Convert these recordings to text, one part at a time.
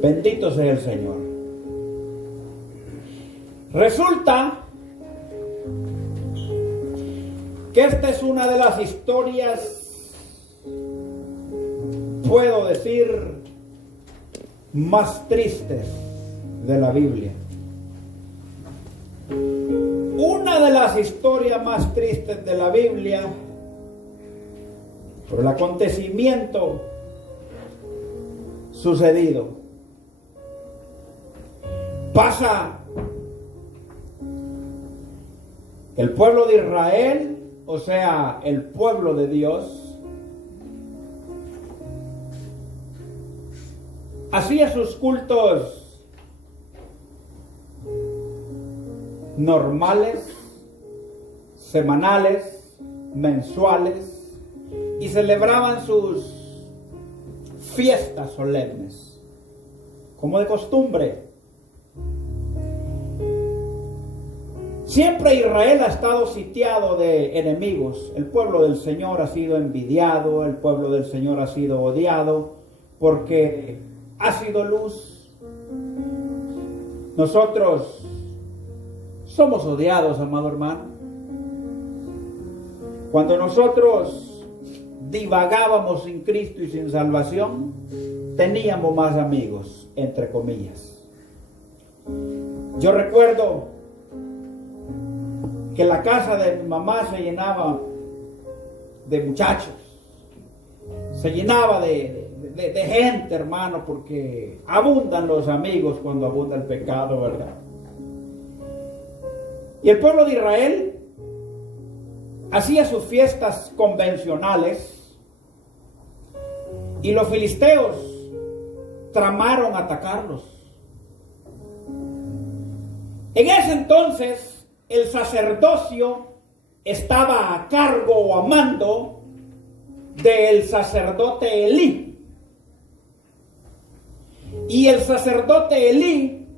Bendito sea el Señor. Resulta que esta es una de las historias, puedo decir, más tristes de la Biblia. Una de las historias más tristes de la Biblia, por el acontecimiento sucedido. Pasa el pueblo de Israel, o sea, el pueblo de Dios, hacía sus cultos normales, semanales, mensuales, y celebraban sus fiestas solemnes, como de costumbre. Siempre Israel ha estado sitiado de enemigos. El pueblo del Señor ha sido envidiado, el pueblo del Señor ha sido odiado, porque ha sido luz. Nosotros somos odiados, amado hermano. Cuando nosotros divagábamos sin Cristo y sin salvación, teníamos más amigos, entre comillas. Yo recuerdo que la casa de mi mamá se llenaba de muchachos, se llenaba de gente, hermano, porque abundan los amigos cuando abunda el pecado, ¿verdad? Y el pueblo de Israel hacía sus fiestas convencionales y los filisteos tramaron atacarlos. En ese entonces el sacerdocio estaba a cargo o a mando del sacerdote Elí. Y el sacerdote Elí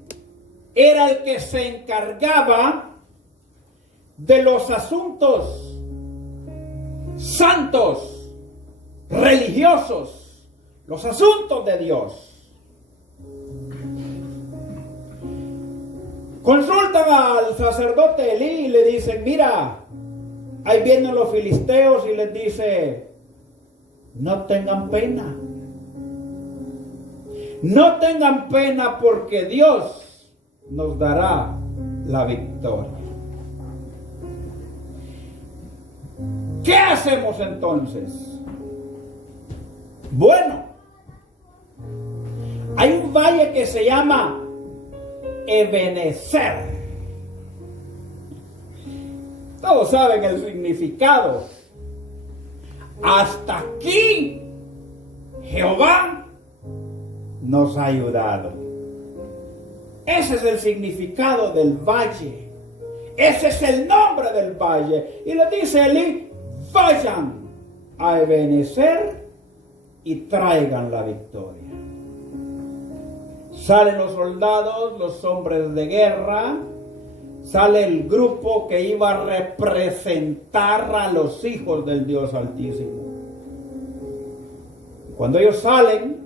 era el que se encargaba de los asuntos santos, religiosos, los asuntos de Dios. Consultan al sacerdote Elí y le dicen: mira, ahí vienen los filisteos, y les dice: no tengan pena. No tengan pena, porque Dios nos dará la victoria. ¿Qué hacemos entonces? Bueno, hay un valle que se llama Ebenezer. Todos saben el significado. Hasta aquí Jehová nos ha ayudado. Ese es el significado del valle. Ese es el nombre del valle. Y le dice Elí: vayan a Ebenezer y traigan la victoria. Salen los soldados, los hombres de guerra, sale el grupo que iba a representar a los hijos del Dios Altísimo. Cuando ellos salen,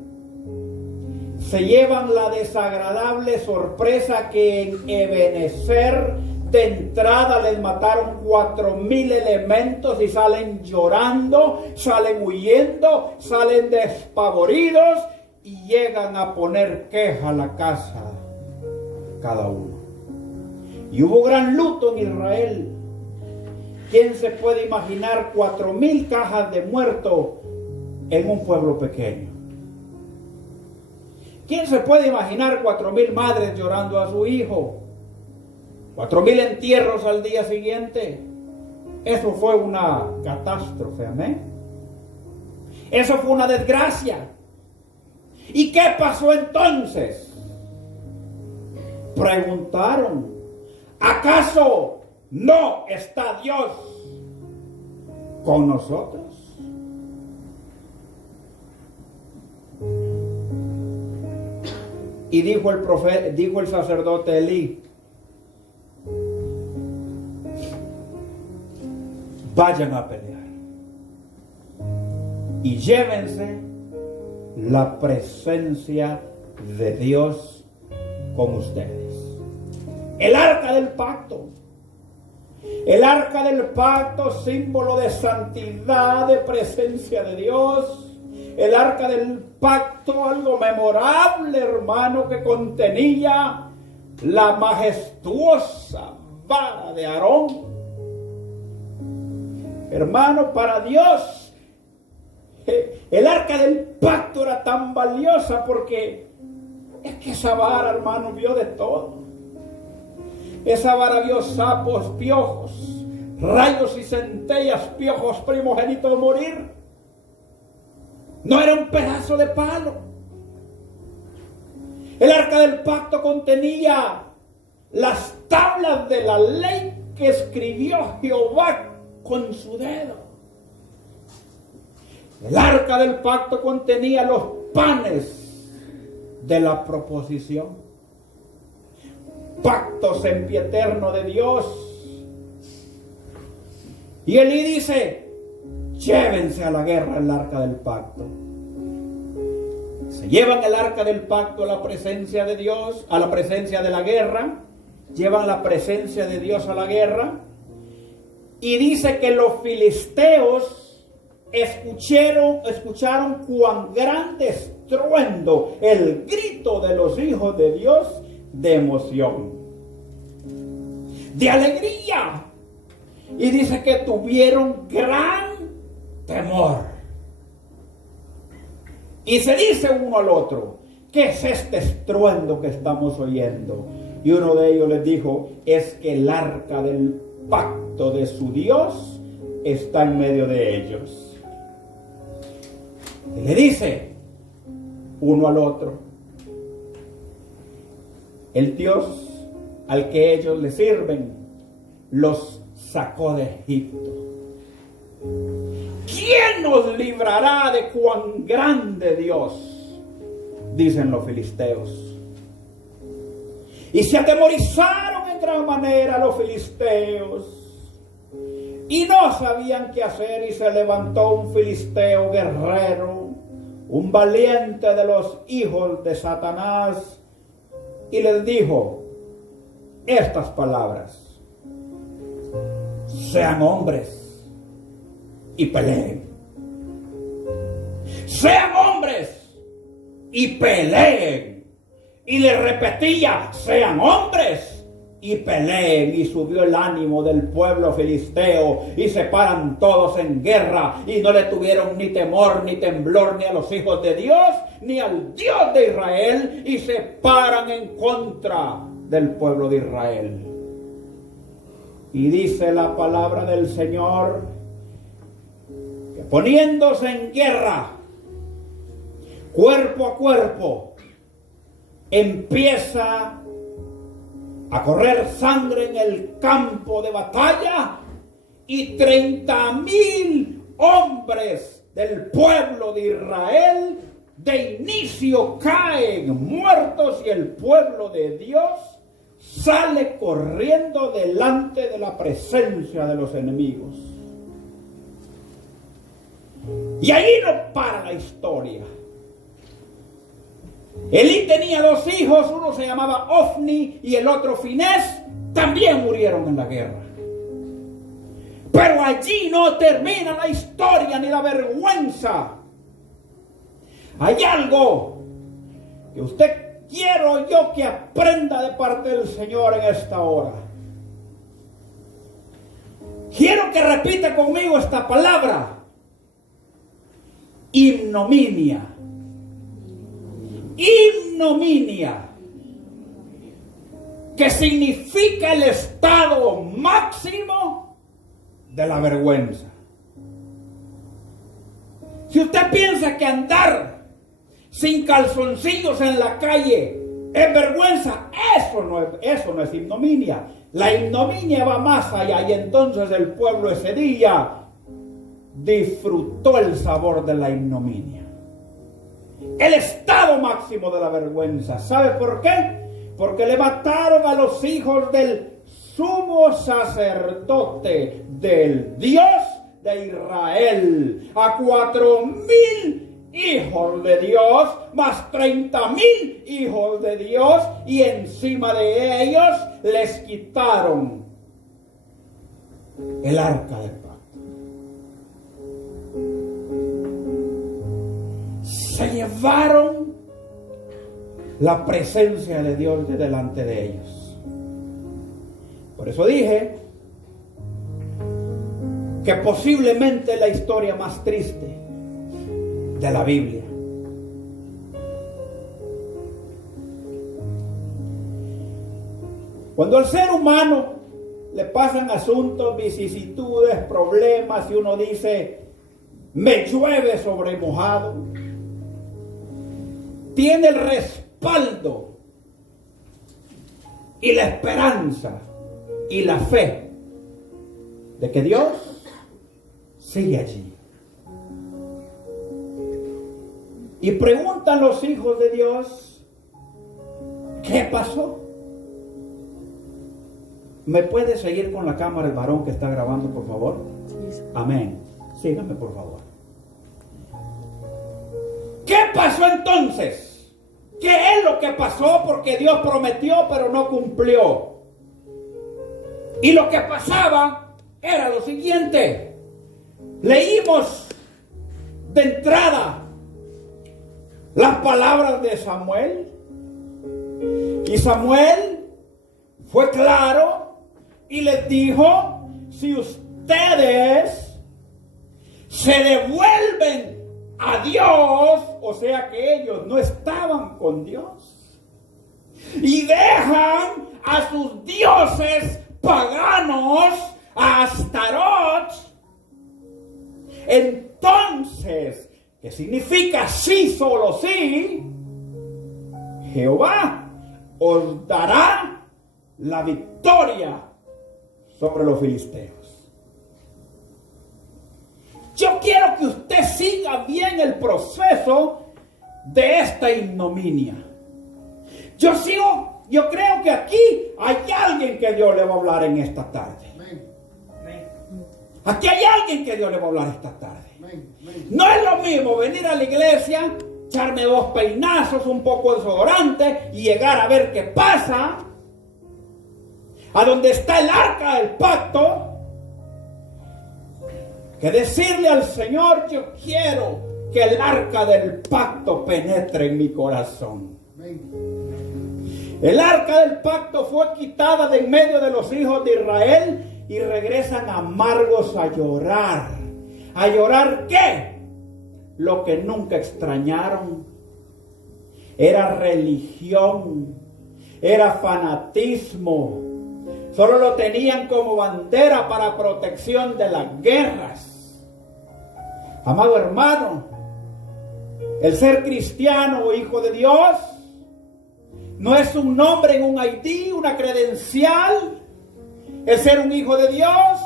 se llevan la desagradable sorpresa que en Ebenezer de entrada les mataron 4,000 elementos y salen llorando, salen huyendo, salen despavoridos y llegan a poner queja a la casa cada uno. Y hubo gran luto en Israel. ¿Quién se puede imaginar 4,000 cajas de muerto en un pueblo pequeño? ¿Quién se puede imaginar 4,000 madres llorando a su hijo? 4,000 entierros al día siguiente. Eso fue una catástrofe, amén. Eso fue una desgracia. ¿Y qué pasó entonces? Preguntaron: ¿acaso no está Dios con nosotros? Y dijo el sacerdote Elí: vayan a pelear y llévense la presencia de Dios con ustedes. El arca del pacto. El arca del pacto, símbolo de santidad, de presencia de Dios. El arca del pacto, algo memorable, hermano, que contenía la majestuosa vara de Aarón. Hermano, para Dios, el arca del pacto era tan valiosa porque es que esa vara, hermano, vio de todo. Esa vara vio sapos, piojos, rayos y centellas, piojos primogénitos morir. No era un pedazo de palo. El arca del pacto contenía las tablas de la ley que escribió Jehová con su dedo. El arca del pacto contenía los panes de la proposición. Pacto sempiterno de Dios. Y Elí dice: llévense a la guerra el arca del pacto. Se llevan el arca del pacto a la presencia de Dios, a la presencia de la guerra. Llevan la presencia de Dios a la guerra. Y dice que los filisteos escucharon cuán grande estruendo, el grito de los hijos de Dios, de emoción, de alegría. Y dice que tuvieron gran temor. Y se dice uno al otro: ¿qué es este estruendo que estamos oyendo? Y uno de ellos les dijo: es que el arca del pacto de su Dios está en medio de ellos. Y le dice uno al otro: el Dios al que ellos le sirven los sacó de Egipto. ¿Quién nos librará de cuán grande Dios? Dicen los filisteos. Y se atemorizaron en gran manera los filisteos y no sabían qué hacer. Y se levantó un filisteo guerrero, un valiente de los hijos de Satanás, y les dijo estas palabras: sean hombres y peleen. Sean hombres y peleen. Y le repetía: sean hombres y peleen. Y subió el ánimo del pueblo filisteo y se paran todos en guerra, y no le tuvieron ni temor ni temblor ni a los hijos de Dios ni al Dios de Israel, y se paran en contra del pueblo de Israel. Y dice la palabra del Señor que poniéndose en guerra, cuerpo a cuerpo, empieza a correr sangre en el campo de batalla, y 30,000 hombres del pueblo de Israel de inicio caen muertos, y el pueblo de Dios sale corriendo delante de la presencia de los enemigos. Y ahí no para la historia. Elí tenía 2 hijos, uno se llamaba Ofni y el otro Finés, también murieron en la guerra. Pero allí no termina la historia ni la vergüenza. Hay algo que quiero yo que aprenda de parte del Señor en esta hora. Quiero que repita conmigo esta palabra: ignominia. Ignominia, que significa el estado máximo de la vergüenza. Si usted piensa que andar sin calzoncillos en la calle es vergüenza, eso no es ignominia. La ignominia va más allá, y entonces el pueblo ese día disfrutó el sabor de la ignominia. El estado máximo de la vergüenza. ¿Sabe por qué? Porque le mataron a los hijos del sumo sacerdote del Dios de Israel. A 4,000 hijos de Dios, más 30,000 hijos de Dios, y encima de ellos les quitaron el arca del pacto. Se llevaron la presencia de Dios de delante de ellos. Por eso dije que posiblemente es la historia más triste de la Biblia. Cuando al ser humano le pasan asuntos, vicisitudes, problemas, y uno dice, me llueve sobre mojado, tiene el respaldo y la esperanza y la fe de que Dios sigue allí. Y preguntan los hijos de Dios, ¿qué pasó? ¿Me puede seguir con la cámara el varón que está grabando, por favor? Amén. Síganme, por favor. ¿Qué pasó entonces? ¿Qué es lo que pasó? Porque Dios prometió, pero no cumplió. Y lo que pasaba era lo siguiente. Leímos de entrada las palabras de Samuel. Y Samuel fue claro y les dijo, si ustedes se devuelven a Dios, o sea que ellos no estaban con Dios, y dejan a sus dioses paganos, a Astarot, entonces, ¿qué significa sí, solo sí? Jehová os dará la victoria sobre los filisteos. Yo quiero que usted siga bien el proceso de esta ignominia. Yo creo que aquí hay alguien que Dios le va a hablar en esta tarde. Aquí hay alguien que Dios le va a hablar esta tarde. No es lo mismo venir a la iglesia, echarme 2 peinazos, un poco de desodorante y llegar a ver qué pasa, a donde está el arca del pacto, que decirle al Señor, yo quiero que el arca del pacto penetre en mi corazón. El arca del pacto fue quitada de en medio de los hijos de Israel y regresan amargos a llorar. ¿A llorar qué? Lo que nunca extrañaron. Era religión, era fanatismo. Solo lo tenían como bandera para protección de las guerras. Amado hermano, el ser cristiano o hijo de Dios no es un nombre en un ID, una credencial. El ser un hijo de Dios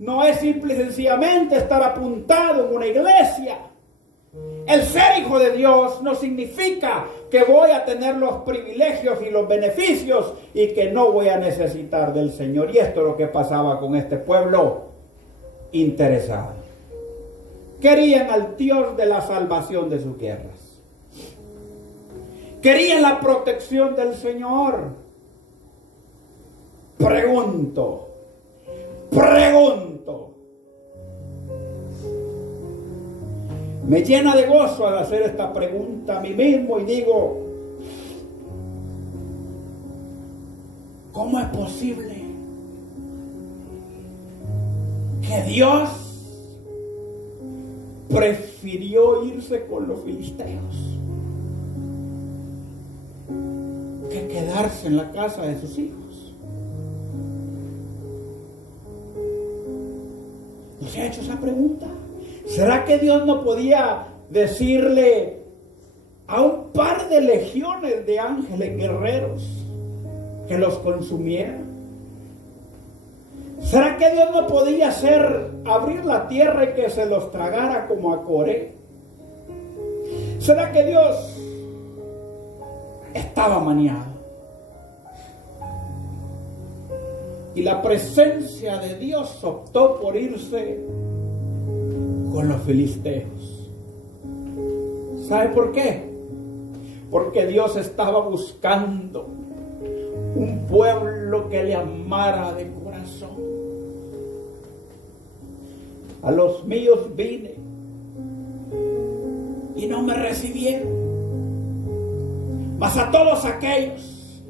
no es simple y sencillamente estar apuntado en una iglesia. El ser hijo de Dios no significa que voy a tener los privilegios y los beneficios y que no voy a necesitar del Señor. Y esto es lo que pasaba con este pueblo interesado. Querían al Dios de la salvación de sus guerras. Querían la protección del Señor. Pregunto. Me llena de gozo al hacer esta pregunta a mí mismo y digo, ¿cómo es posible que Dios prefirió irse con los filisteos que quedarse en la casa de sus hijos? ¿No se ha hecho esa pregunta? ¿Será que Dios no podía decirle a un par de legiones de ángeles guerreros que los consumieran? ¿Será que Dios no podía abrir la tierra y que se los tragara como a Coré? ¿Será que Dios estaba maniado? Y la presencia de Dios optó por irse con los filisteos. ¿Sabe por qué? Porque Dios estaba buscando un pueblo que le amara de corazón. A los míos vine y no me recibieron, mas a todos aquellos,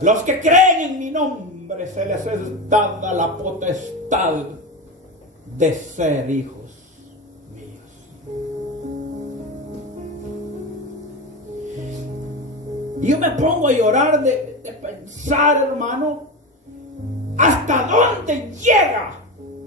a los que creen en mi nombre, se les es dada la potestad de ser hijos míos. Y yo me pongo a llorar de pensar, hermano, hasta dónde llega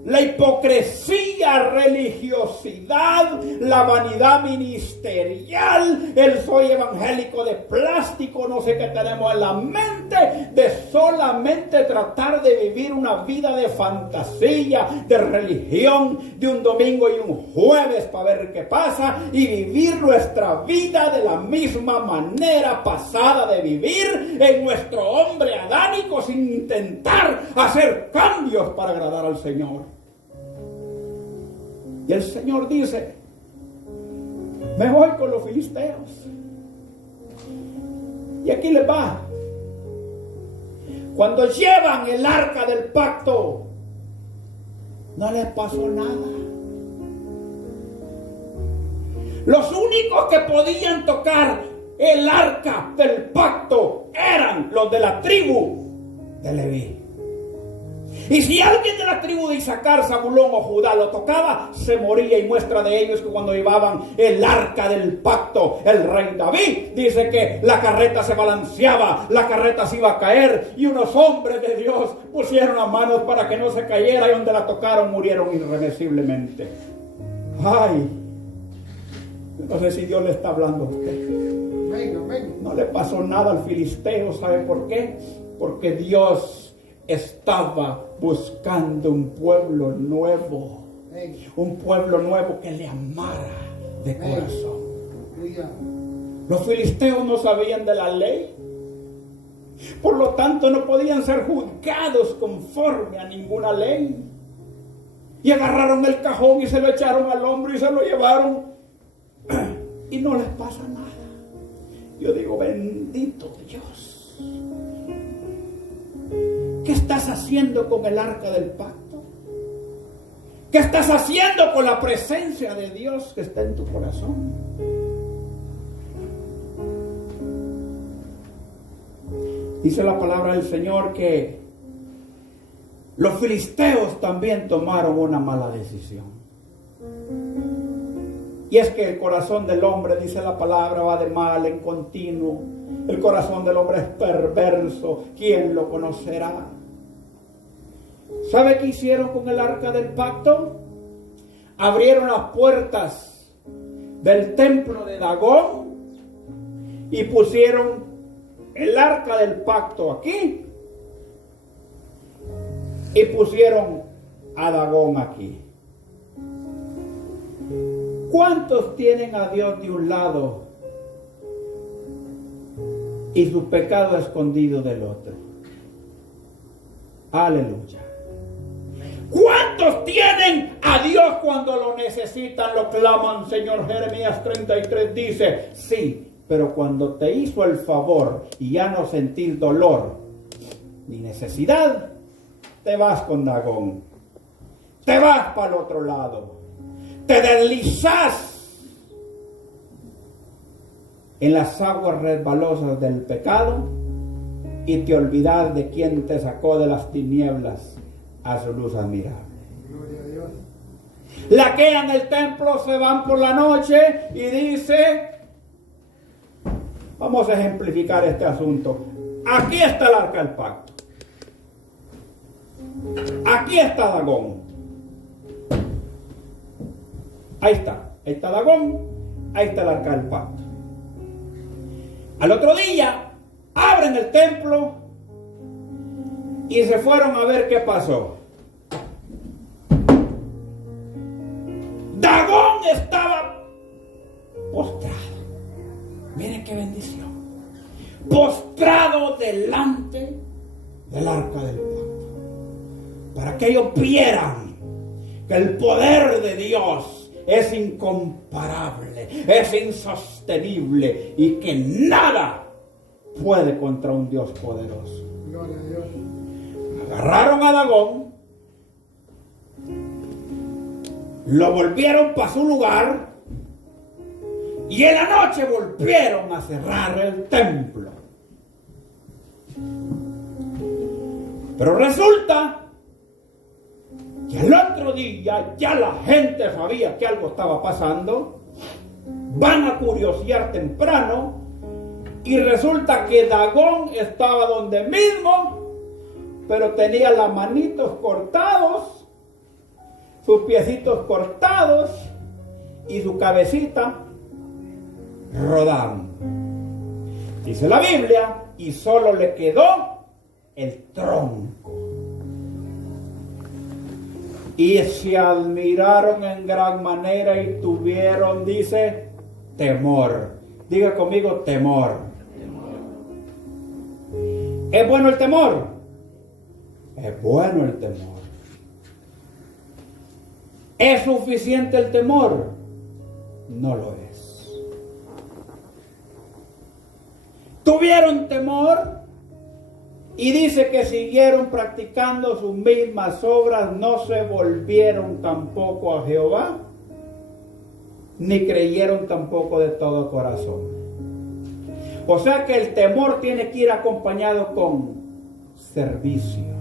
la hipocresía, religiosidad, la vanidad ministerial, el soy evangélico de plástico, no sé qué tenemos en la mente, de solamente tratar de vivir una vida de fantasía, de religión, de un domingo y un jueves para ver qué pasa, y vivir nuestra vida de la misma manera pasada de vivir en nuestro hombre adánico sin intentar hacer cambios para agradar al Señor. Y el Señor dice, me voy con los filisteos. Y aquí les va. Cuando llevan el arca del pacto, no les pasó nada. Los únicos que podían tocar el arca del pacto eran los de la tribu de Leví. Y si alguien de la tribu de Isaacar, Zabulón o Judá lo tocaba, se moría. Y muestra de ello es que cuando llevaban el arca del pacto, el rey David dice que la carreta se balanceaba, la carreta se iba a caer, y unos hombres de Dios pusieron las manos para que no se cayera, y donde la tocaron murieron irreversiblemente. Ay, no sé si Dios le está hablando a usted. No le pasó nada al filisteo. ¿Sabe por qué? Porque Dios estaba buscando un pueblo nuevo, un pueblo nuevo que le amara de corazón. Los filisteos no sabían de la ley, por lo tanto no podían ser juzgados conforme a ninguna ley, y agarraron el cajón y se lo echaron al hombro y se lo llevaron, y no les pasa nada. Yo digo, bendito Dios. ¿Qué estás haciendo con el arca del pacto? ¿Qué estás haciendo con la presencia de Dios que está en tu corazón? Dice la palabra del Señor que los filisteos también tomaron una mala decisión. Y es que el corazón del hombre, dice la palabra, va de mal en continuo. El corazón del hombre es perverso. ¿Quién lo conocerá? ¿Sabe qué hicieron con el arca del pacto? Abrieron las puertas del templo de Dagón y pusieron el arca del pacto aquí y pusieron a Dagón aquí. ¿Cuántos tienen a Dios de un lado y su pecado escondido del otro? Aleluya. ¿Cuántos tienen a Dios cuando lo necesitan, lo claman? Señor, Jeremías 33 dice, sí, pero cuando te hizo el favor y ya no sentís dolor ni necesidad, te vas con Dagón, te vas para el otro lado, te deslizás en las aguas resbalosas del pecado y te olvidas de quien te sacó de las tinieblas a su luz admirable. Gloria a Dios. Laquean el templo, se van por la noche y dice, vamos a ejemplificar este asunto. Aquí está el arca del pacto. Aquí está Dagón. Ahí está Dagón, ahí está el arca del pacto. Al otro día, abren el templo y se fueron a ver qué pasó. Dagón estaba postrado. Miren qué bendición. Postrado delante del arca del pacto. Para que ellos vieran que el poder de Dios es incomparable, es insostenible y que nada puede contra un Dios poderoso. Gloria a Dios. Agarraron a Dagón, lo volvieron para su lugar y en la noche volvieron a cerrar el templo. Pero resulta que al otro día ya la gente sabía que algo estaba pasando, van a curiosear temprano y resulta que Dagón estaba donde mismo, pero tenía las manitos cortados, sus piecitos cortados y su cabecita rodando. Dice la Biblia, y solo le quedó el tronco. Y se admiraron en gran manera y tuvieron, dice, temor. Diga conmigo, temor. ¿Es bueno el temor? Es bueno el temor. ¿Es suficiente el temor? No lo es. Tuvieron temor y dice que siguieron practicando sus mismas obras, no se volvieron tampoco a Jehová, ni creyeron tampoco de todo corazón. O sea que el temor tiene que ir acompañado con servicio.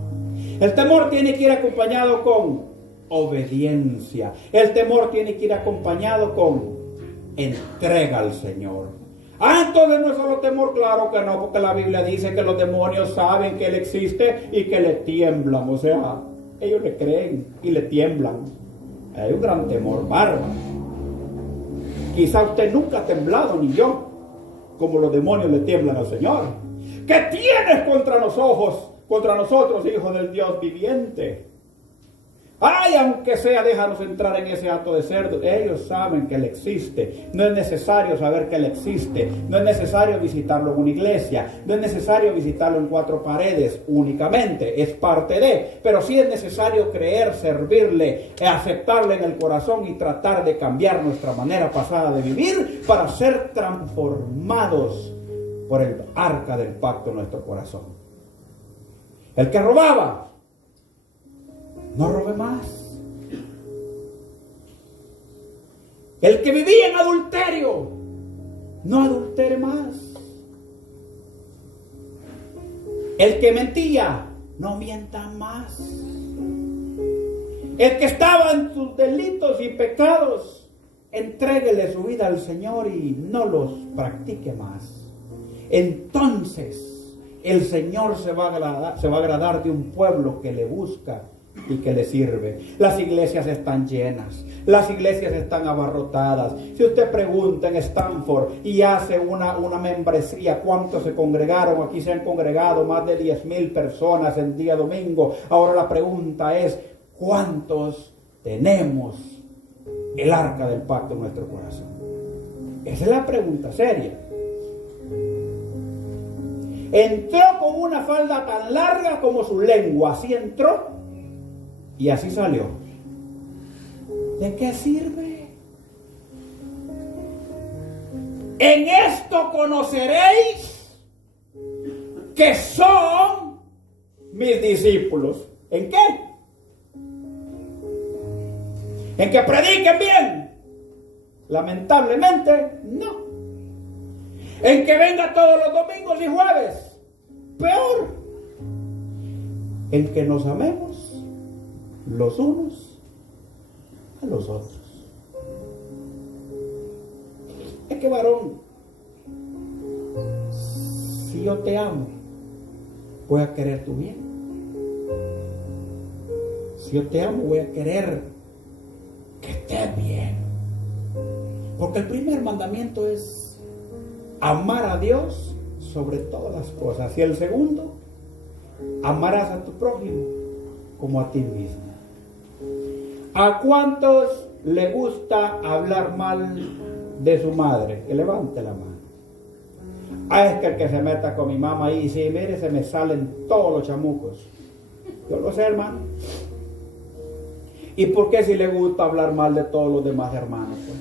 El temor tiene que ir acompañado con obediencia. El temor tiene que ir acompañado con entrega al Señor. Entonces no es solo temor, claro que no, porque la Biblia dice que los demonios saben que Él existe y que le tiemblan. O sea, ellos le creen y le tiemblan. Hay un gran temor bárbaro. Quizá usted nunca ha temblado, ni yo, como los demonios le tiemblan al Señor. ¿Qué tienes contra nosotros, hijos del Dios viviente? Ay, aunque sea, déjanos entrar en ese acto de cerdo. Ellos saben que Él existe. No es necesario saber que Él existe. No es necesario visitarlo en una iglesia. No es necesario visitarlo en 4 paredes únicamente. Es parte de. Pero sí es necesario creer, servirle, aceptarle en el corazón y tratar de cambiar nuestra manera pasada de vivir para ser transformados por el arca del pacto en nuestro corazón. El que robaba, no robe más. El que vivía en adulterio, no adultere más. El que mentía, no mienta más. El que estaba en sus delitos y pecados, entréguele su vida al Señor y no los practique más. Entonces el Señor se va a agradar de un pueblo que le busca y que le sirve. Las iglesias están llenas, las iglesias están abarrotadas. Si usted pregunta en Stanford y hace una membresía, ¿cuántos se congregaron? Aquí se han congregado más de 10,000 personas el día domingo. Ahora la pregunta es, ¿cuántos tenemos el arca del pacto en nuestro corazón? Esa es la pregunta seria. Entró con una falda tan larga como su lengua, así entró y así salió. ¿De qué sirve? En esto conoceréis que son mis discípulos. ¿En qué? ¿En que prediquen bien? Lamentablemente, no. ¿En que venga todos los domingos y jueves? Peor. En que nos amemos los unos a los otros. Es que, varón, si yo te amo, voy a querer tu bien. Si yo te amo, voy a querer que estés bien. Porque el primer mandamiento es amar a Dios sobre todas las cosas. Y el segundo, amarás a tu prójimo como a ti mismo. ¿A cuántos le gusta hablar mal de su madre? Que levante la mano. Es que el que se meta con mi mamá ahí, sí, mire, se me salen todos los chamucos. Yo lo sé, hermano. ¿Y por qué si le gusta hablar mal de todos los demás hermanos? Pues?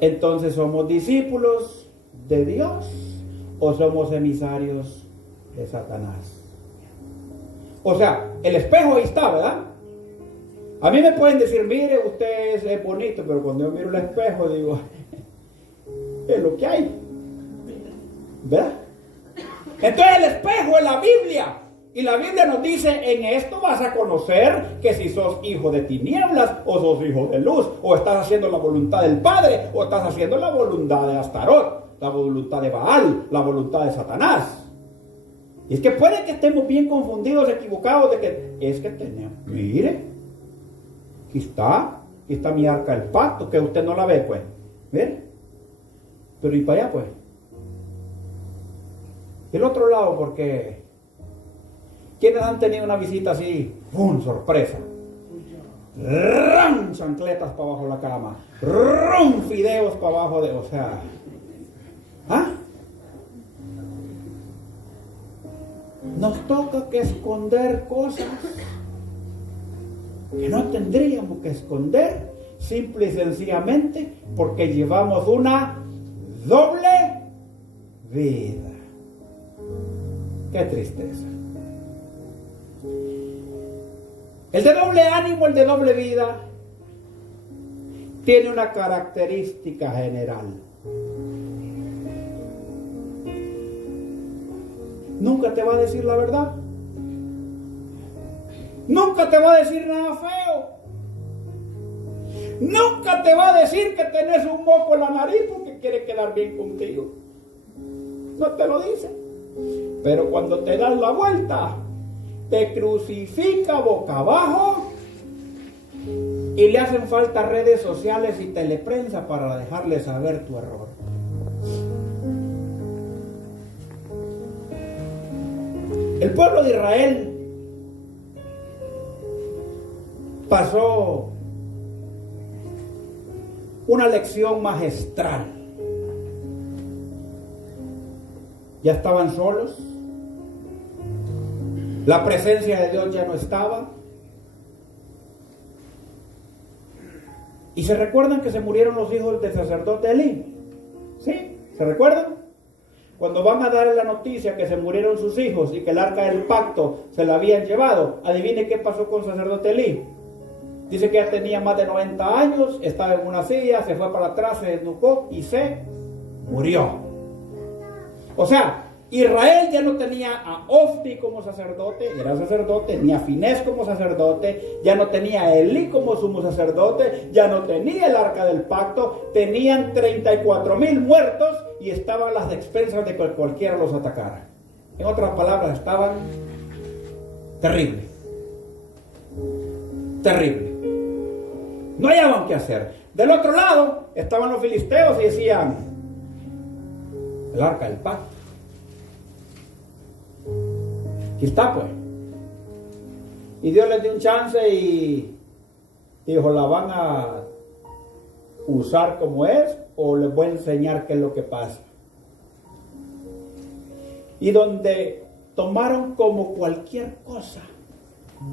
Entonces, ¿somos discípulos de Dios o somos emisarios de Satanás? O sea, el espejo ahí está, ¿verdad? A mí me pueden decir, mire, usted es bonito, pero cuando yo miro el espejo digo, es lo que hay, ¿verdad? Entonces el espejo es la Biblia. Y la Biblia nos dice, en esto vas a conocer que si sos hijo de tinieblas o sos hijo de luz, o estás haciendo la voluntad del Padre, o estás haciendo la voluntad de Astarot, la voluntad de Baal, la voluntad de Satanás. Y es que puede que estemos bien confundidos, equivocados, de que es que tenemos, mire, aquí está mi arca del pacto, que usted no la ve, pues, mire, pero y para allá, pues. El otro lado, porque ¿quiénes han tenido una visita así? ¡Pum! Sorpresa. ¡Ram! Chancletas para abajo de la cama. ¡Rum! Fideos para abajo de... O sea... ¿Ah? Nos toca que esconder cosas que no tendríamos que esconder, simple y sencillamente porque llevamos una doble vida. Qué tristeza. El de doble ánimo, el de doble vida, tiene una característica general. Nunca te va a decir la verdad. Nunca te va a decir nada feo. Nunca te va a decir que tenés un moco en la nariz porque quiere quedar bien contigo. No te lo dice. Pero cuando te das la vuelta, te crucifica boca abajo y le hacen falta redes sociales y teleprensa para dejarle saber tu error. El pueblo de Israel pasó una lección magistral. Ya estaban solos. La presencia de Dios ya no estaba. ¿Y se recuerdan que se murieron los hijos del sacerdote Elí? ¿Sí? ¿Se recuerdan? Cuando van a dar la noticia que se murieron sus hijos y que el arca del pacto se la habían llevado, adivine qué pasó con el sacerdote Elí. Dice que ya tenía más de 90 años, estaba en una silla, se fue para atrás, se desnucó y se murió. O sea, Israel ya no tenía a Ofni como sacerdote, era sacerdote, ni a Finés como sacerdote, ya no tenía a Elí como sumo sacerdote, ya no tenía el arca del pacto, tenían 34,000 muertos y estaban a las expensas de que cualquiera los atacara. En otras palabras, estaban terribles. Terrible. No hallaban qué hacer. Del otro lado estaban los filisteos y decían, el arca del pacto. Aquí está, pues. Y Dios les dio un chance y dijo, ¿la van a usar como es o les voy a enseñar qué es lo que pasa? Y donde tomaron como cualquier cosa,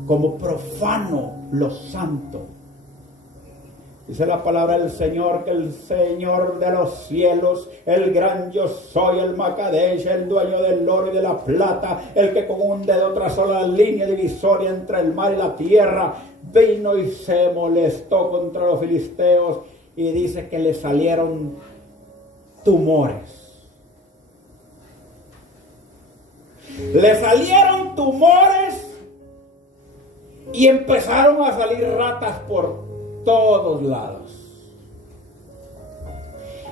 como profano lo santo. Dice la palabra del Señor que el Señor de los cielos, el gran yo soy, el Makadesh, el dueño del oro y de la plata, el que con un dedo trazó la línea divisoria entre el mar y la tierra, vino y se molestó contra los filisteos y dice que le salieron tumores. Le salieron tumores y empezaron a salir ratas por todos lados.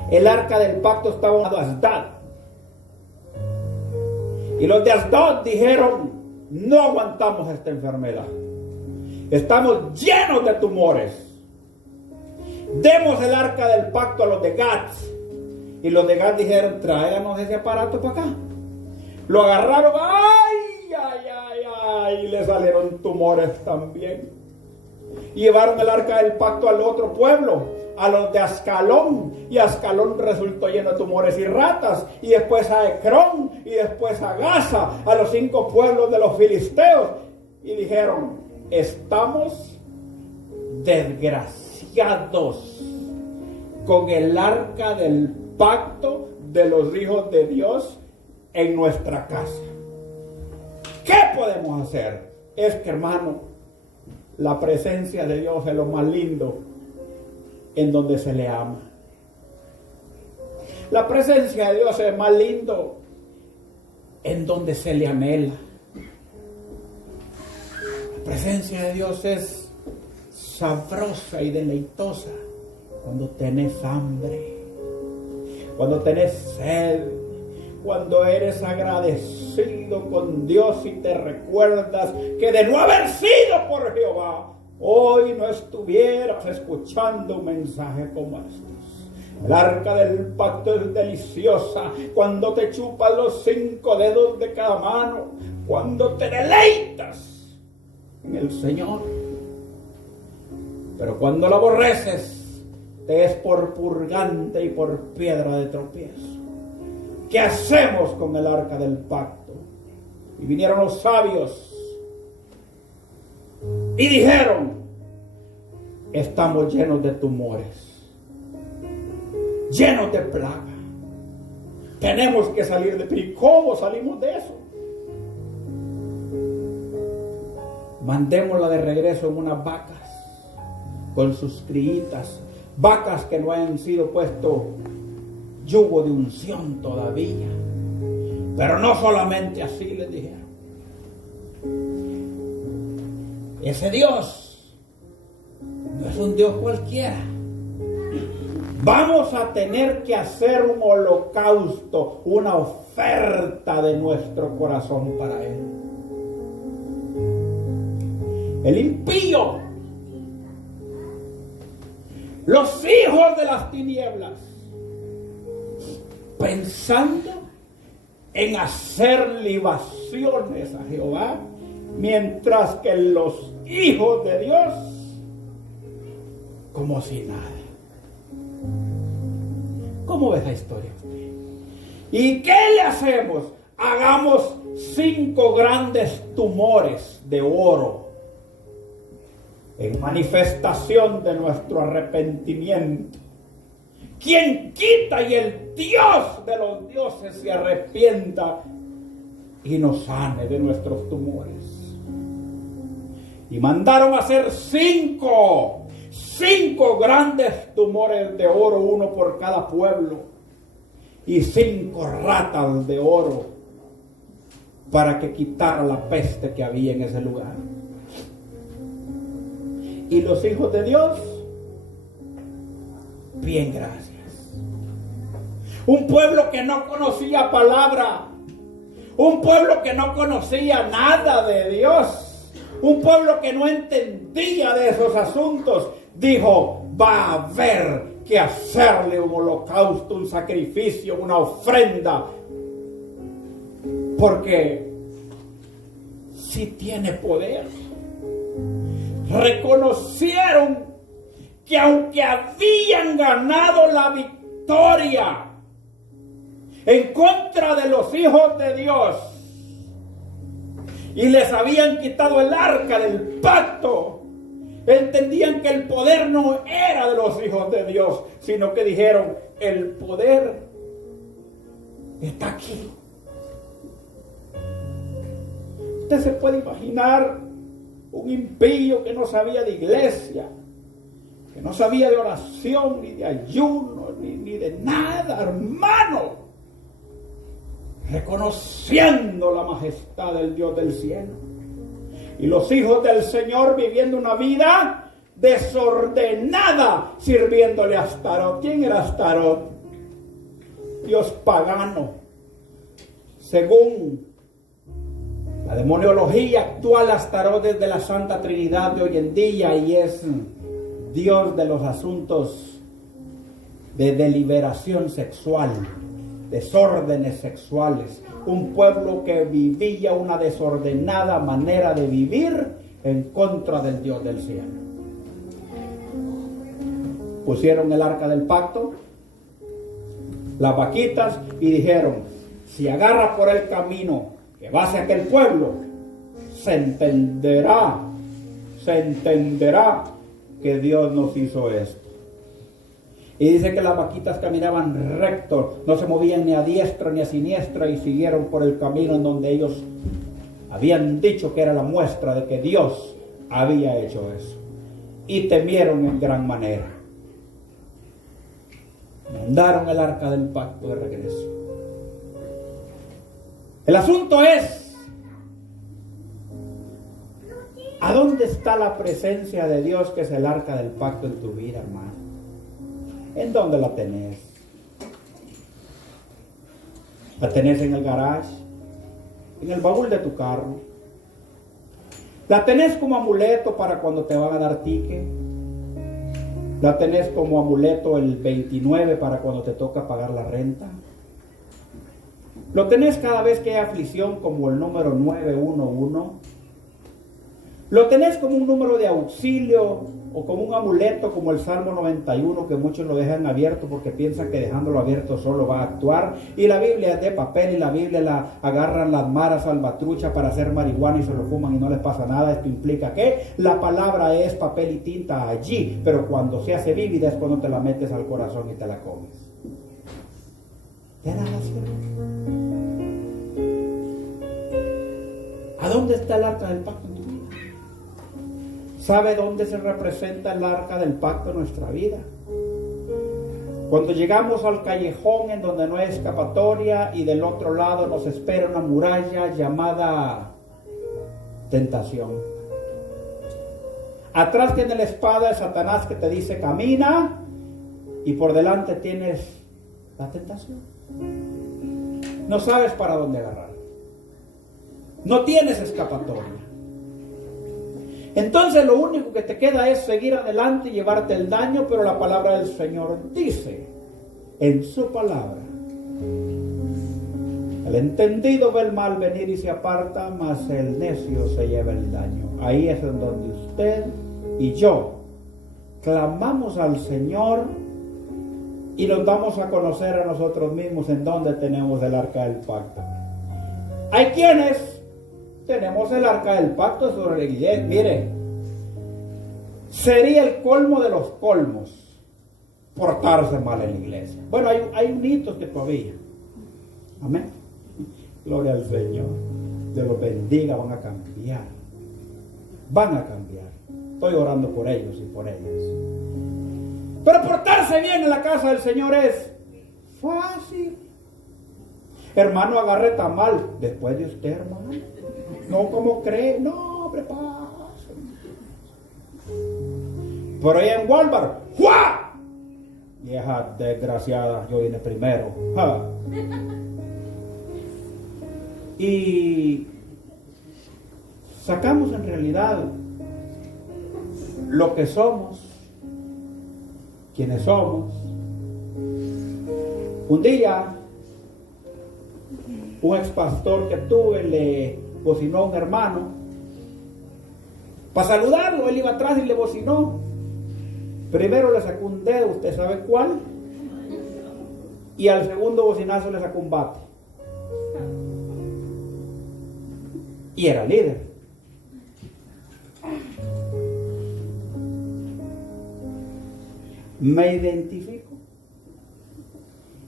El arca del pacto estaba en Asdod. Y los de Asdod dijeron, no aguantamos esta enfermedad. Estamos llenos de tumores. Demos el arca del pacto a los de Gad. Y los de Gad dijeron, tráiganos ese aparato para acá. Lo agarraron, ¡ay, ay, ay, ay! Y le salieron tumores también. Y llevaron el arca del pacto al otro pueblo, a los de Ascalón, y Ascalón resultó lleno de tumores y ratas, y después a Ecrón, y después a Gaza, a los 5 pueblos de los filisteos, y dijeron: estamos desgraciados con el arca del pacto de los hijos de Dios en nuestra casa. ¿Qué podemos hacer? Es que, hermano, la presencia de Dios es lo más lindo en donde se le ama. La presencia de Dios es más lindo en donde se le anhela. La presencia de Dios es sabrosa y deleitosa cuando tenés hambre, cuando tenés sed, cuando eres agradecido con Dios y te recuerdas que de no haber sido por Jehová, hoy no estuvieras escuchando un mensaje como estos. El arca del pacto es deliciosa cuando te chupas los 5 dedos de cada mano, cuando te deleitas en el Señor. Pero cuando la aborreces, te es por purgante y por piedra de tropiezo. ¿Qué hacemos con el arca del pacto? Y vinieron los sabios y dijeron: estamos llenos de tumores, llenos de plaga. Tenemos que salir de aquí. ¿Cómo salimos de eso? Mandémosla de regreso en unas vacas con sus crías, vacas que no han sido puesto yugo de unción todavía. Pero no solamente así, les dijeron. Ese Dios no es un Dios cualquiera. Vamos a tener que hacer un holocausto, una oferta de nuestro corazón para Él. El impío, los hijos de las tinieblas, pensando en hacer libaciones a Jehová, mientras que los hijos de Dios, como si nada. ¿Cómo ves la historia usted? ¿Y qué le hacemos? Hagamos 5 grandes tumores de oro en manifestación de nuestro arrepentimiento. Quien quita y el Dios de los dioses se arrepienta y nos sane de nuestros tumores. Y mandaron a hacer 5 grandes tumores de oro, uno por cada pueblo, y 5 ratas de oro para que quitara la peste que había en ese lugar. Y los hijos de Dios, bien, gracias. Un pueblo que no conocía palabra, un pueblo que no conocía nada de Dios, un pueblo que no entendía de esos asuntos, dijo: va a haber que hacerle un holocausto, un sacrificio, una ofrenda, porque sí tiene poder. Reconocieron que aunque habían ganado la victoria en contra de los hijos de Dios y les habían quitado el arca del pacto, entendían que el poder no era de los hijos de Dios, sino que dijeron: el poder está aquí. Usted se puede imaginar un impío que no sabía de iglesia, que no sabía de oración, ni de ayuno, ni de nada, hermano, reconociendo la majestad del Dios del cielo. Y los hijos del Señor viviendo una vida desordenada, sirviéndole a Astarot. ¿Quién era Astarot? Dios pagano. Según la demoniología actual, Astarot es de la Santa Trinidad de hoy en día y es Dios de los asuntos de deliberación sexual, desórdenes sexuales. Un pueblo que vivía una desordenada manera de vivir en contra del Dios del cielo. Pusieron el arca del pacto, las vaquitas, y dijeron: si agarra por el camino que va hacia aquel pueblo, se entenderá que Dios nos hizo esto. Y dice que las vaquitas caminaban recto, no se movían ni a diestra ni a siniestra, y siguieron por el camino en donde ellos habían dicho que era la muestra de que Dios había hecho eso. Y temieron en gran manera. Mandaron el arca del pacto de regreso. El asunto es, ¿a dónde está la presencia de Dios, que es el arca del pacto en tu vida, hermano? ¿En dónde la tenés? ¿La tenés en el garage? ¿En el baúl de tu carro? ¿La tenés como amuleto para cuando te van a dar ticket? ¿La tenés como amuleto el 29 para cuando te toca pagar la renta? ¿Lo tenés cada vez que hay aflicción como el número 911? ¿Lo tenés como un número de auxilio o como un amuleto como el Salmo 91, que muchos lo dejan abierto porque piensan que dejándolo abierto solo va a actuar? Y la Biblia es de papel, y la Biblia la agarran las maras salvatrucha para hacer marihuana y se lo fuman y no les pasa nada. Esto implica que la palabra es papel y tinta allí, pero cuando se hace vívida es cuando te la metes al corazón y te la comes. ¿De nada sirve? ¿A dónde está el arca del pacto en tu vida? ¿Sabe dónde se representa el arca del pacto en nuestra vida? Cuando llegamos al callejón en donde no hay escapatoria y del otro lado nos espera una muralla llamada tentación. Atrás tiene la espada de Satanás que te dice camina, y por delante tienes la tentación. No sabes para dónde agarrar. No tienes escapatoria. Entonces lo único que te queda es seguir adelante y llevarte el daño, pero la palabra del Señor dice en su palabra: el entendido ve el mal venir y se aparta, mas el necio se lleva el daño. Ahí es en donde usted y yo clamamos al Señor y nos damos a conocer a nosotros mismos en donde tenemos el arca del pacto. Hay quienes tenemos el arca del pacto sobre la iglesia. Mire, sería el colmo de los colmos portarse mal en la iglesia. Bueno, hay unitos que todavía. Amén. Gloria al Señor. Dios los bendiga, van a cambiar. Van a cambiar. Estoy orando por ellos y por ellas. Pero portarse bien en la casa del Señor es fácil. Hermano, agarre tamal después de usted, hermano. No como cree, no, hombre, pasa. Por ahí en Walmart, ¡juá! Vieja desgraciada, yo vine primero. ¡Ja! Y sacamos en realidad lo que somos, quienes somos. Un día, un ex pastor que tuve le bocinó a un hermano para saludarlo. Él iba atrás y le bocinó. Primero le sacó un dedo, usted sabe cuál, y al segundo bocinazo le sacó un bate. Y era líder. Me identifico.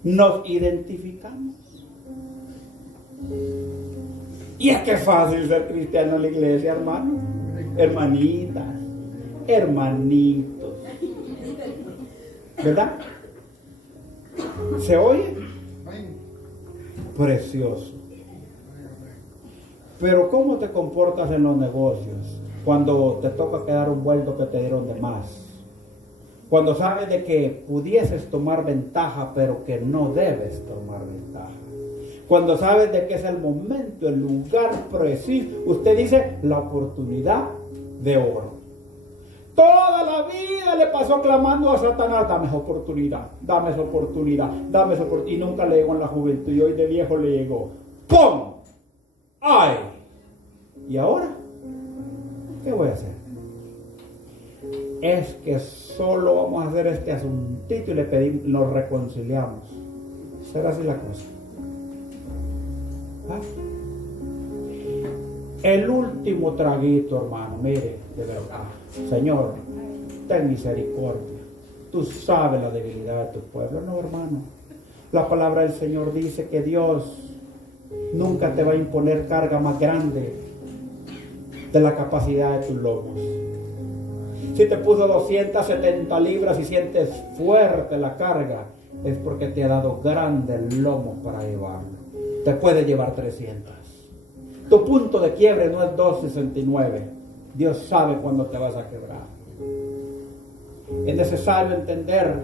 Nos identificamos. Y es que es fácil ser cristiano en la iglesia, hermano. Hermanitas, hermanitos. ¿Verdad? ¿Se oye? Precioso. Pero ¿cómo te comportas en los negocios cuando te toca quedar un vuelto que te dieron de más? Cuando sabes de que pudieses tomar ventaja, pero que no debes tomar ventaja. Cuando sabes de que es el momento, el lugar preciso. Usted dice, la oportunidad de oro. Toda la vida le pasó clamando a Satanás: dame esa oportunidad, dame esa oportunidad, dame esa oportunidad. Y nunca le llegó en la juventud, y hoy de viejo le llegó. ¡Pum! ¡Ay! ¿Y ahora? ¿Qué voy a hacer? Es que solo vamos a hacer este asuntito y le pedimos, nos reconciliamos. ¿Será así la cosa? ¿Ah? el último traguito, hermano, mire, de verdad, Señor, ten misericordia. Tú sabes la debilidad de tu pueblo. No, hermano. La palabra del Señor dice que Dios nunca te va a imponer carga más grande de la capacidad de tus lomos. Si te puso 270 libras y sientes fuerte la carga, es porque te ha dado grandes lomos para llevarlo. Te puede llevar 300. Tu punto de quiebre no es 269. Dios sabe cuándo te vas a quebrar. Es necesario entender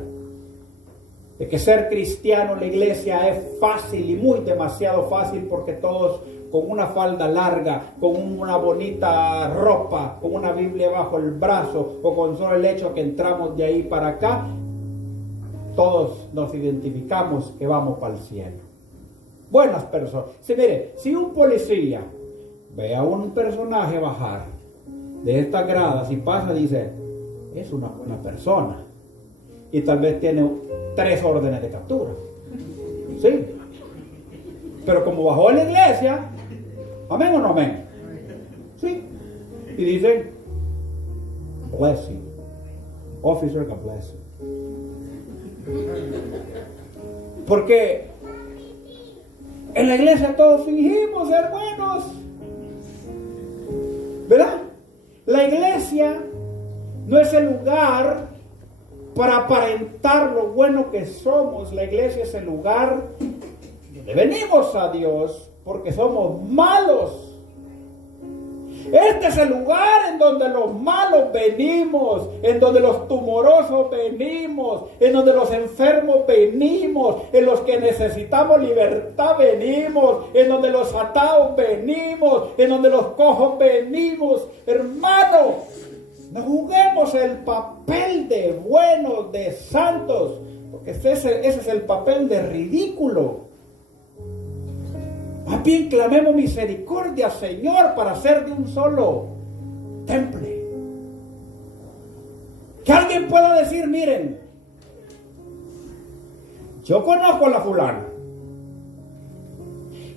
de que ser cristiano en la iglesia es fácil y muy demasiado fácil, porque todos con una falda larga, con una bonita ropa, con una Biblia bajo el brazo, o con solo el hecho que entramos de ahí para acá, todos nos identificamos que vamos para el cielo. Buenas personas. Sí, mire, si un policía ve a un personaje bajar de estas gradas y pasa, dice, es una buena persona, y tal vez tiene 3 órdenes de captura. Sí. Pero como bajó en la iglesia, ¿amén o no amén? Sí. Y dicen, bless you. Officer, God bless you. Porque en la iglesia todos fingimos ser buenos, ¿verdad? La iglesia no es el lugar para aparentar lo bueno que somos. La iglesia es el lugar donde venimos a Dios porque somos malos. Este es el lugar en donde los malos venimos, en donde los tumorosos venimos, en donde los enfermos venimos, en los que necesitamos libertad venimos, en donde los atados venimos, en donde los cojos venimos. Hermano, no juguemos el papel de buenos, de santos, porque ese es el papel de ridículo. Más bien clamemos misericordia, Señor, para ser de un solo temple. Que alguien pueda decir, miren, yo conozco a la fulana,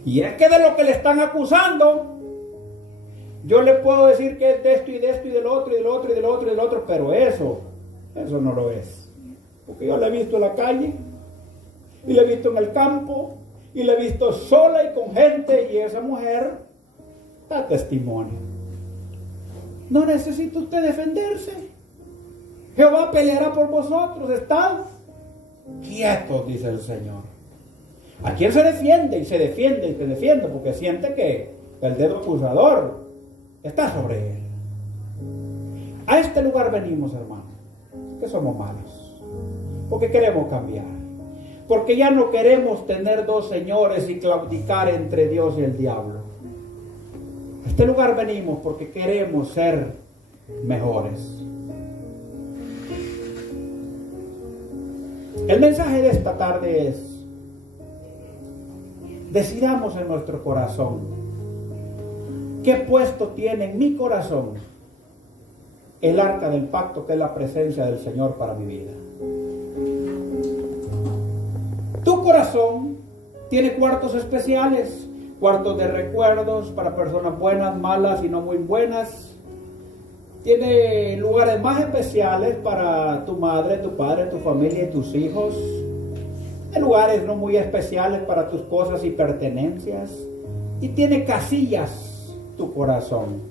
y es que de lo que le están acusando, yo le puedo decir que es de esto y de esto y del otro y del otro y del otro y del otro, pero eso no lo es. Porque yo la he visto en la calle, y la he visto en el campo, y la he visto sola y con gente, y esa mujer da testimonio. No necesita usted defenderse. Jehová peleará por vosotros. Estad quietos, dice el Señor. ¿A quién se defiende? Y se defiende y se defiende porque siente que el dedo acusador está sobre él. A este lugar venimos, hermano, que somos malos, porque queremos cambiar, porque ya no queremos tener dos señores y claudicar entre Dios y el diablo. A este lugar venimos porque queremos ser mejores. El mensaje de esta tarde es: decidamos en nuestro corazón qué puesto tiene en mi corazón el arca del pacto, que es la presencia del Señor para mi vida. Tu corazón tiene cuartos especiales, cuartos de recuerdos para personas buenas, malas y no muy buenas. Tiene lugares más especiales para tu madre, tu padre, tu familia y tus hijos. Hay lugares no muy especiales para tus cosas y pertenencias. Y tiene casillas tu corazón.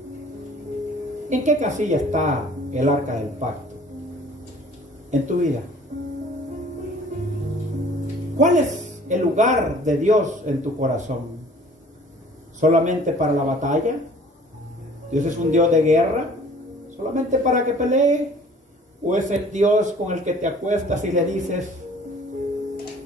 ¿En qué casilla está el arca del pacto en tu vida? ¿Cuál es el lugar de Dios en tu corazón? ¿Solamente para la batalla? ¿Dios es un Dios de guerra? ¿Solamente para que pelee? ¿O es el Dios con el que te acuestas y le dices: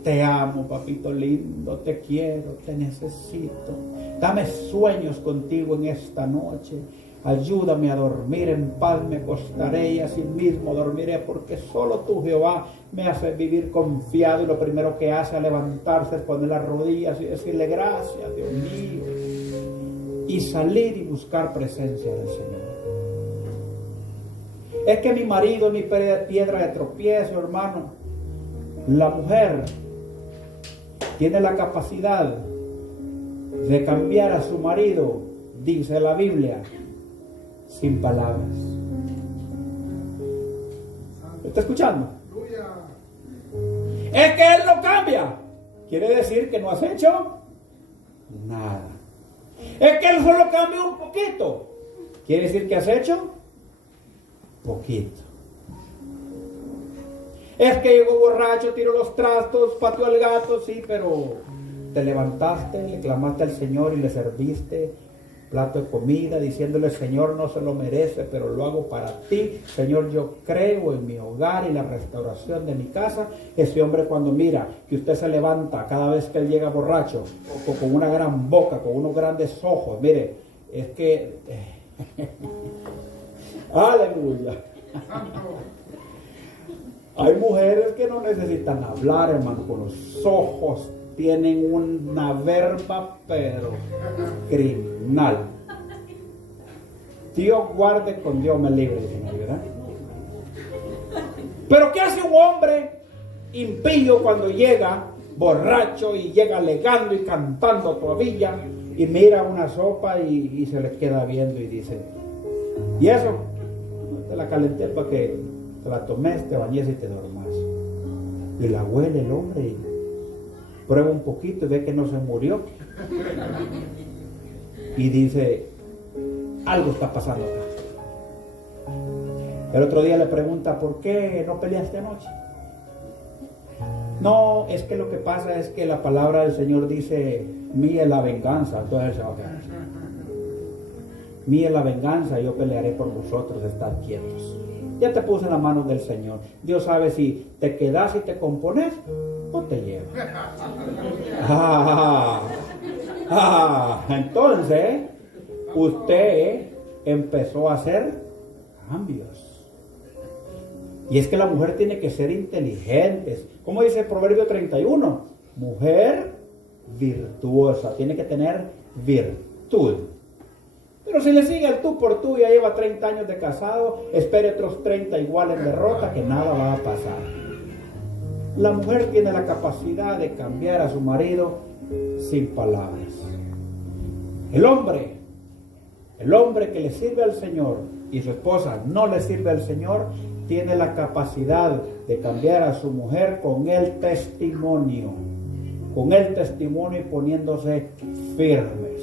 te amo, papito lindo, te quiero, te necesito, dame sueños contigo en esta noche, ayúdame a dormir en paz, me acostaré y así mismo dormiré, porque solo tú, Jehová, me haces vivir confiado? Y lo primero que hace al levantarse es poner las rodillas y decirle: gracias, Dios mío, y salir y buscar presencia del Señor. Es que mi marido es mi piedra de tropiezo, hermano. La mujer tiene la capacidad de cambiar a su marido dice la Biblia, sin palabras. ¿Me está escuchando? Es que Él no cambia. Quiere decir que no has hecho nada. Es que Él solo cambia un poquito. Quiere decir que has hecho poquito. Es que llegó borracho, tiró los trastos, pateó al gato, sí, pero te levantaste, le clamaste al Señor y le serviste plato de comida, diciéndole: Señor, no se lo merece, pero lo hago para ti. Señor, yo creo en mi hogar y la restauración de mi casa. Ese hombre, cuando mira que usted se levanta cada vez que él llega borracho, o con una gran boca, con unos grandes ojos, mire, es que aleluya. Hay mujeres que no necesitan hablar, hermano, con los ojos tienen una verba, pero criminal. Dios guarde, con Dios me libre, ¿verdad? Pero ¿qué hace un hombre impío cuando llega borracho y llega alegando y cantando todavía y mira una sopa y se le queda viendo y dice: y eso, te la calenté para que te la tomes, te bañes y te dormas? Y la huele el hombre y prueba un poquito y ve que no se murió y dice: algo está pasando acá. El otro día le pregunta: ¿por qué no peleaste anoche? No, es que lo que pasa es que la palabra del Señor dice: mía es la venganza. Entonces él se va a quedar: mía es la venganza, yo pelearé por vosotros, estad quietos. Ya te puse en las manos del Señor. Dios sabe si te quedas y te compones o te lleva. Entonces usted empezó a hacer cambios. Y es que la mujer tiene que ser inteligente. ¿Cómo dice el Proverbio 31? Mujer virtuosa, tiene que tener virtud. Pero si le sigue el tú por tú, ya lleva 30 años de casado, espere otros 30 igual en derrota, que nada va a pasar. La mujer tiene la capacidad de cambiar a su marido sin palabras. El hombre que le sirve al Señor y su esposa no le sirve al Señor, tiene la capacidad de cambiar a su mujer con el testimonio y poniéndose firmes.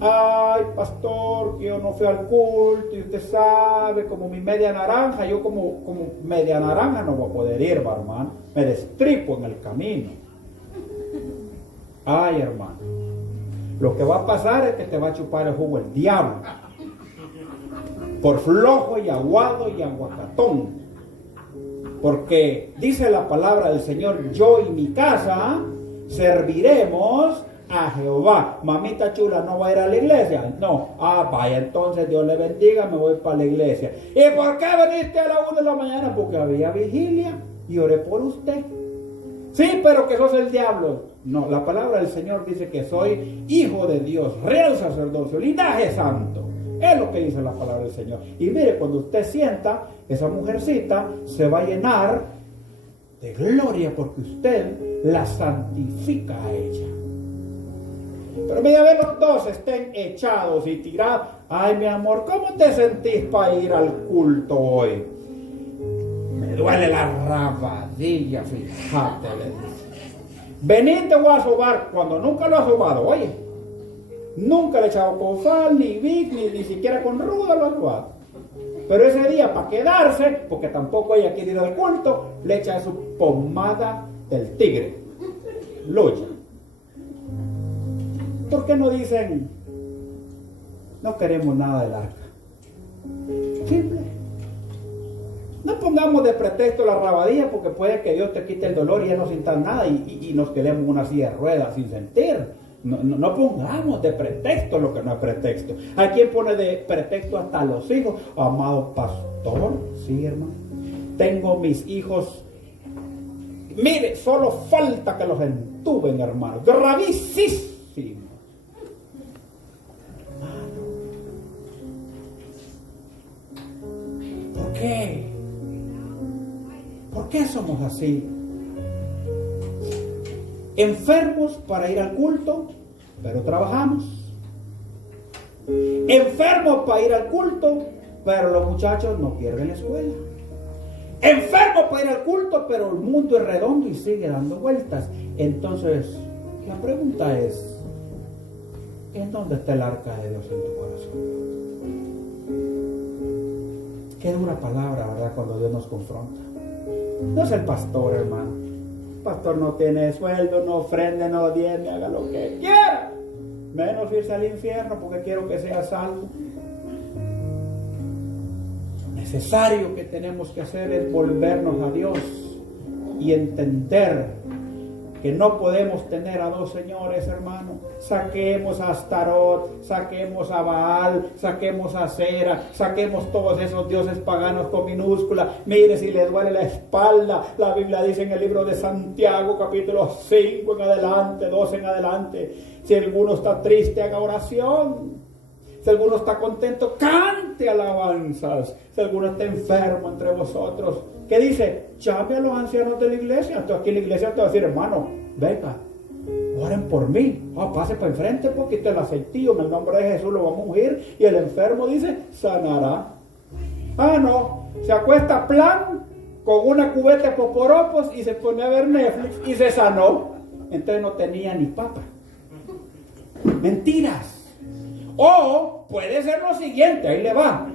Ay, pastor, que yo no fui al culto y usted sabe, como mi media naranja, yo como media naranja no voy a poder ir, hermano, me destripo en el camino. Ay, hermano, lo que va a pasar es que te va a chupar el jugo el diablo, por flojo y aguado y aguacatón, porque dice la palabra del Señor: yo y mi casa serviremos a Jehová. Mamita chula, ¿no va a ir a la iglesia? No. Vaya, entonces Dios le bendiga, me voy para la iglesia. ¿Y por qué viniste a la 1 de la mañana? Porque había vigilia y oré por usted. Sí, pero que sos el diablo. No, la palabra del Señor dice que soy hijo de Dios, real sacerdocio, linaje santo. Es lo que dice la palabra del Señor. Y mire, cuando usted sienta, esa mujercita se va a llenar de gloria porque usted la santifica a ella. Pero media vez los dos estén echados y tirados. Ay, mi amor, ¿cómo te sentís para ir al culto hoy? Me duele la rabadilla, fíjate. Vení, te voy a sobar, cuando nunca lo ha sobado, oye. Nunca le he echado con sal, ni Vic, ni siquiera con ruda lo ha sobado. Pero ese día, para quedarse, porque tampoco ella quiere ir al culto, le echa su pomada del tigre. Lucha. ¿Por qué no dicen: no queremos nada del arca? Simple. No pongamos de pretexto la rabadilla, porque puede que Dios te quite el dolor y ya no sientas nada y nos quedemos en una silla de ruedas sin sentir. No pongamos de pretexto lo que no es pretexto. Hay quien pone de pretexto hasta los hijos. Amado pastor, sí, hermano, tengo mis hijos. Mire, solo falta que los entuben, hermano. Gravísimo. ¿Por qué? ¿Por qué somos así? Enfermos para ir al culto, pero trabajamos. Enfermos para ir al culto, pero los muchachos no pierden la escuela. Enfermos para ir al culto, pero el mundo es redondo y sigue dando vueltas. Entonces, la pregunta es, ¿en dónde está el arca de Dios en tu corazón? Qué dura palabra, ¿verdad? Cuando Dios nos confronta. No es el pastor, hermano. El pastor no tiene sueldo, no ofrende, no diezme, haga lo que quiera. Menos irse al infierno porque quiero que sea salvo. Lo necesario que tenemos que hacer es volvernos a Dios y entender que no podemos tener a dos señores, hermano. Saquemos a Astarot, saquemos a Baal, saquemos a Cera, saquemos todos esos dioses paganos con minúscula. Mire, si le duele la espalda, la Biblia dice en el libro de Santiago, capítulo 5 en adelante, 12 en adelante, si alguno está triste, haga oración. Si alguno está contento, cante alabanzas. Si alguno está enfermo entre vosotros, ¿qué dice? Llame a los ancianos de la iglesia. Entonces aquí en la iglesia te va a decir, hermano, venga, oren por mí. Pase para enfrente un poquito el aceitillo. En el nombre de Jesús lo vamos a ungir. Y el enfermo dice, sanará. No, se acuesta plan con una cubeta de poporopos y se pone a ver Netflix y se sanó. Entonces no tenía ni papa. Mentiras. O puede ser lo siguiente, ahí le va.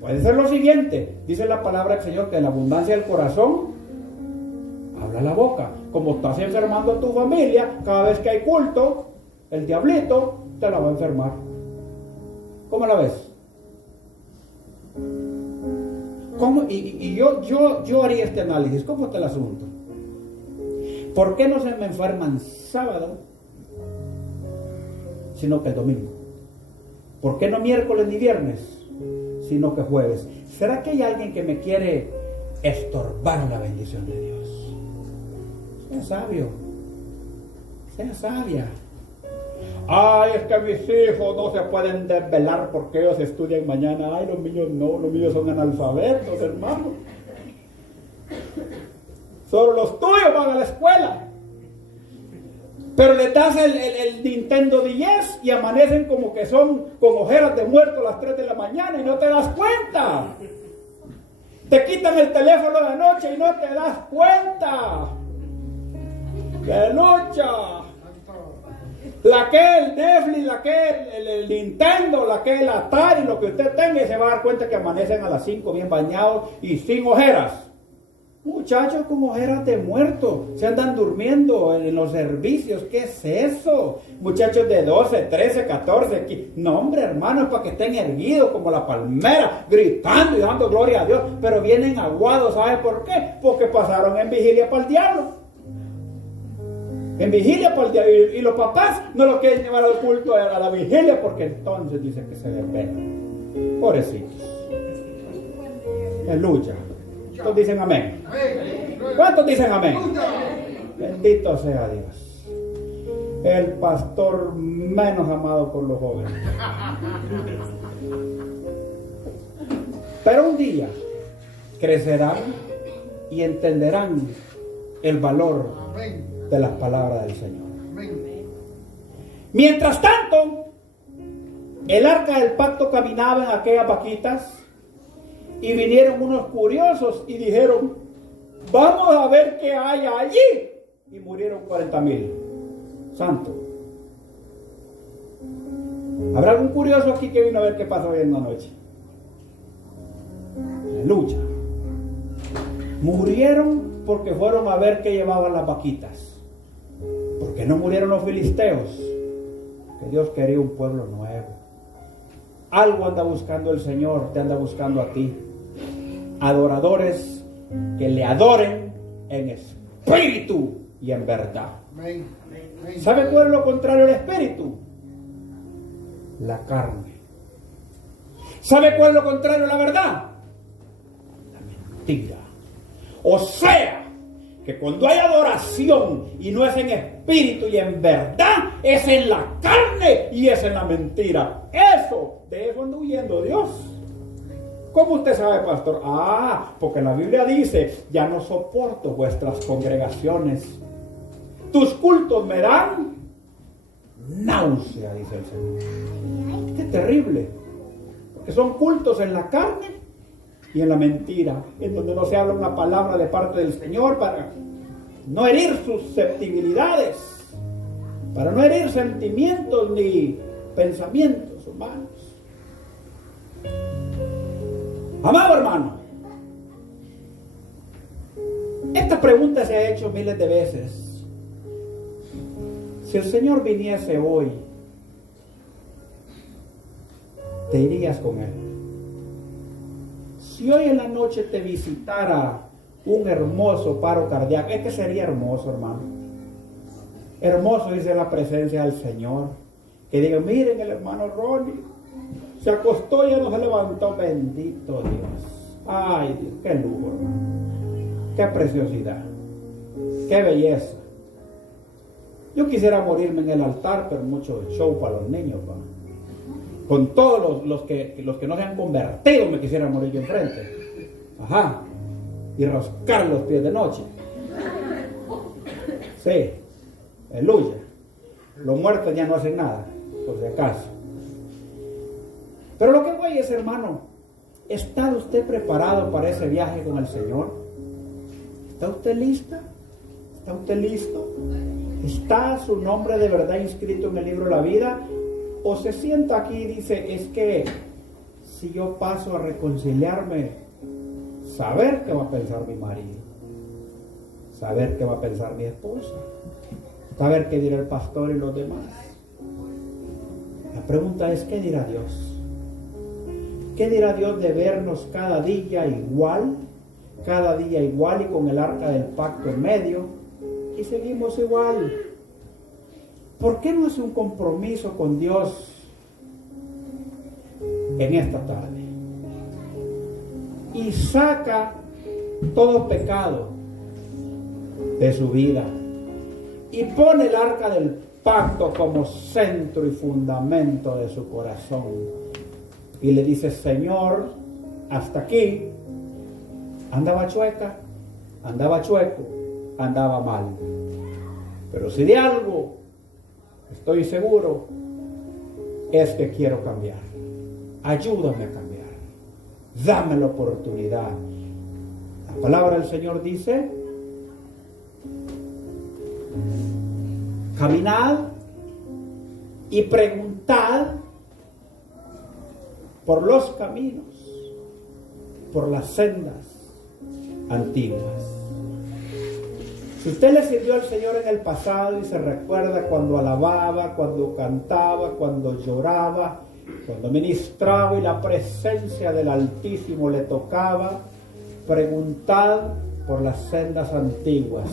Puede ser lo siguiente, dice la palabra del Señor, que de la abundancia del corazón habla la boca. Como estás enfermando a tu familia, cada vez que hay culto, el diablito te la va a enfermar. ¿Cómo la ves? ¿Cómo? Y yo haría este análisis. ¿Cómo está el asunto? ¿Por qué no se me enferman sábado, sino que el domingo? ¿Por qué no miércoles ni viernes, sino que jueves? ¿Será que hay alguien que me quiere estorbar la bendición de Dios? Sea sabio, sea sabia. Ay, es que mis hijos no se pueden desvelar porque ellos estudian mañana. Ay, los míos no, los míos son analfabetos, hermano. Solo los tuyos van a la escuela. Pero le das el Nintendo 10 y amanecen como que son con ojeras de muerto a las 3 de la mañana y no te das cuenta. Te quitan el teléfono de noche y no te das cuenta. ¡Qué lucha! La que el Netflix, la que el Nintendo, la que el Atari, lo que usted tenga, y se va a dar cuenta que amanecen a las 5 bien bañados y sin ojeras. Muchachos con ojeras de muerto, se andan durmiendo en los servicios. ¿Qué es eso? Muchachos de 12, 13, 14, 15. No, hombre, hermano, es para que estén erguidos como la palmera, gritando y dando gloria a Dios. Pero vienen aguados, ¿sabe por qué? Porque pasaron en vigilia para el diablo. En vigilia para el diablo. Y los papás no lo quieren llevar al culto, a la vigilia, porque entonces dicen que se desvelan. Pobrecitos. Aleluya. ¿Cuántos dicen amén? ¿Cuántos dicen amén? Bendito sea Dios. El pastor menos amado por los jóvenes. Pero un día crecerán y entenderán el valor de las palabras del Señor. Mientras tanto, el arca del pacto caminaba en aquellas vaquitas. Y vinieron unos curiosos y dijeron, vamos a ver qué hay allí. Y murieron 40,000. Santo. ¿Habrá algún curioso aquí que vino a ver qué pasó hoy en la noche? Aleluya. Murieron porque fueron a ver qué llevaban las vaquitas. Porque no murieron los filisteos. Que Dios quería un pueblo nuevo. Algo anda buscando el Señor, te anda buscando a ti. Adoradores que le adoren en espíritu y en verdad. ¿Sabe cuál es lo contrario al espíritu? La carne. ¿Sabe cuál es lo contrario a la verdad? La mentira. O sea, que cuando hay adoración y no es en espíritu y en verdad, es en la carne y es en la mentira. De eso anda huyendo Dios. ¿Cómo usted sabe, pastor? Porque la Biblia dice, ya no soporto vuestras congregaciones. Tus cultos me dan náusea, dice el Señor. Qué terrible, porque son cultos en la carne y en la mentira, en donde no se habla una palabra de parte del Señor para no herir susceptibilidades, para no herir sentimientos ni pensamientos humanos. Amado hermano, esta pregunta se ha hecho miles de veces. Si el Señor viniese hoy, ¿te irías con Él? Si hoy en la noche te visitara un hermoso paro cardíaco, es que sería hermoso, hermano. Hermoso, dice, la presencia del Señor. Que diga, miren, el hermano Ronnie se acostó y ya no se levantó. Bendito Dios. Ay, Dios, qué lujo, hermano. Qué preciosidad. Qué belleza. Yo quisiera morirme en el altar, pero mucho show para los niños, ¿no? Con todos los que no se han convertido me quisiera morir yo enfrente. Ajá. Y rascar los pies de noche. Sí. Aleluya. Los muertos ya no hacen nada, por si acaso. Pero lo que voy es, hermano, ¿está usted preparado para ese viaje con el Señor? ¿Está usted lista? ¿Está usted listo? ¿Está su nombre de verdad inscrito en el libro de la vida? ¿O se sienta aquí y dice, es que si yo paso a reconciliarme, saber qué va a pensar mi marido, saber qué va a pensar mi esposa, saber qué dirá el pastor y los demás? La pregunta es, ¿qué dirá Dios? ¿Qué dirá Dios de vernos cada día igual y con el arca del pacto en medio, y seguimos igual? ¿Por qué no hace un compromiso con Dios en esta tarde? Y saca todo pecado de su vida y pone el arca del pacto como centro y fundamento de su corazón. Y le dice, Señor, hasta aquí andaba chueca, andaba chueco, andaba mal. Pero si de algo estoy seguro, es que quiero cambiar. Ayúdame a cambiar. Dame la oportunidad. La palabra del Señor dice, caminad y preguntad por los caminos, por las sendas antiguas. Si usted le sirvió al Señor en el pasado y se recuerda cuando alababa, cuando cantaba, cuando lloraba, cuando ministraba y la presencia del Altísimo le tocaba, preguntad por las sendas antiguas.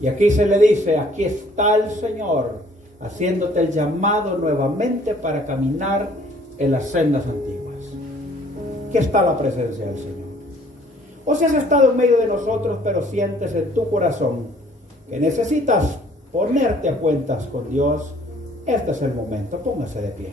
Y aquí se le dice, aquí está el Señor haciéndote el llamado nuevamente para caminar en las sendas antiguas. Aquí está la presencia del Señor. O si has estado en medio de nosotros, pero sientes en tu corazón que necesitas ponerte a cuentas con Dios, este es el momento. Póngase de pie.